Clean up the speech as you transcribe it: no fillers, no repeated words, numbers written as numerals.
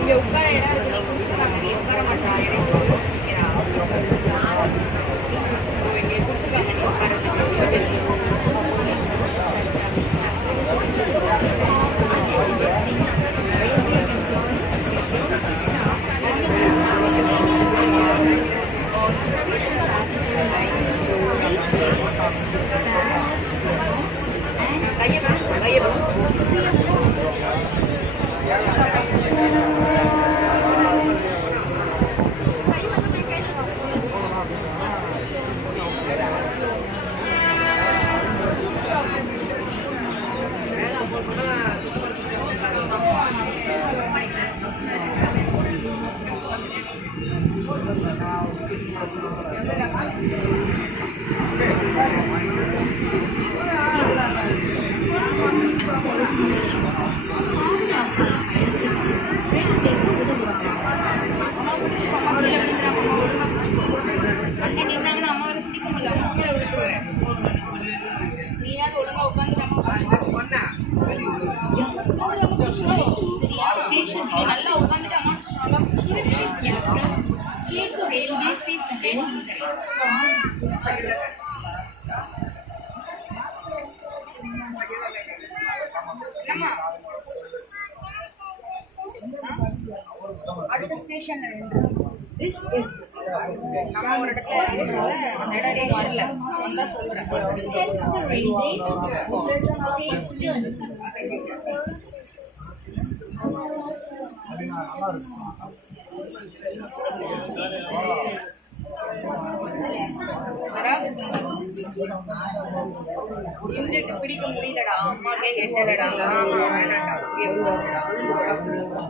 இங்க உட்கார இடம் இருக்கு, நீ கொடுத்துருக்காங்க, நீ உட்கார மாட்டான் இங்க கொடுத்துருக்காங்க, நீ உட்கார. நல்லா உட்காந்துட்டு அம்மா சுரட்சித் யாத்ரா एक रेलवे से सटन அடுத்த ஸ்டேஷன்ல this is நம்ம ஒரு இடத்துல நடரே வரல வந்தா சொல்றேன் the railways safe journey பிடிக்க முடியலடா அம்மா கேட்டடா வேணாண்டா